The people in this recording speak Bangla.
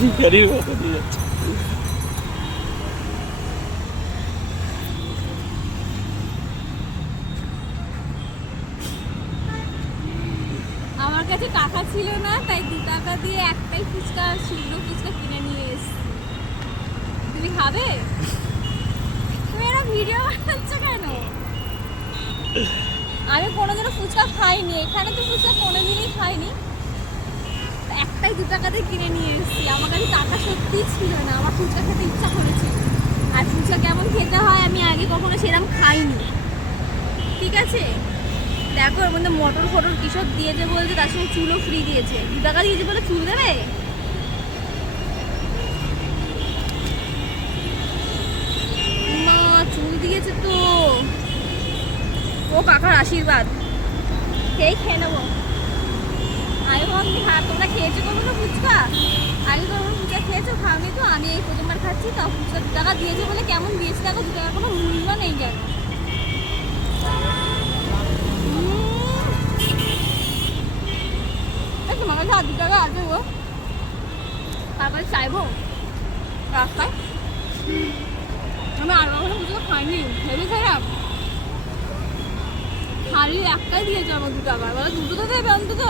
ভিখারির মতো দিয়ে যাচ্ছে। আমার কাছে টাকা ছিল না, তাই 2 টাকা দিয়ে একটাই ফুচকা, শুকনো ফুচকা কিনে নিয়ে এসেছি। তুমি খাবে? তুমি এরা ভিডিও বানাচ্ছ কেন? আমি কোনোদিনও ফুচকা খাইনি, এখানে তো ফুচকা কোনোদিনই খাইনি, একটাই 2 টাকা দিয়ে কিনে নিয়ে এসেছি। আমার কাছে টাকা সত্যিই ছিল না, আমার ফুচকা খেতে ইচ্ছা করেছিল। আর ফুচকা কেমন খেতে হয় আমি আগে কখনো সেরকম খাইনি, ঠিক আছে? দেখো এর মধ্যে মটর ফটর কিসব দিয়েছে বলছে, তার সঙ্গে চুলও ফ্রি দিয়েছে। 2 টাকা দিয়েছে বলে চুল দেবে? মা চুল দিয়েছে তো, ও কাকার আশীর্বাদ, খেয়ে নেবো। আগে কখন তোমরা খেয়েছো কখনো ফুচকা? আগে কখনো ফুচকা খেয়েছো? খাওনি তো, আমি এই প্রথমবার খাচ্ছি। তাও ফুচকা 2 টাকা দিয়েছে বলে কেমন দিয়েছে দেখো, 2 টাকার কোনো মূল্য নেই যেন। তোমার কাছে আর 2 টাকা আছে গো, তারপরে চাইবো রাস্তায়? আমি আর কখনো ফুচকা খাইনি, ভেবে খারাপ। খালি একটাই দিয়েছে আমার 2 টাকা, বলে 2 তো দেবে অন্তত।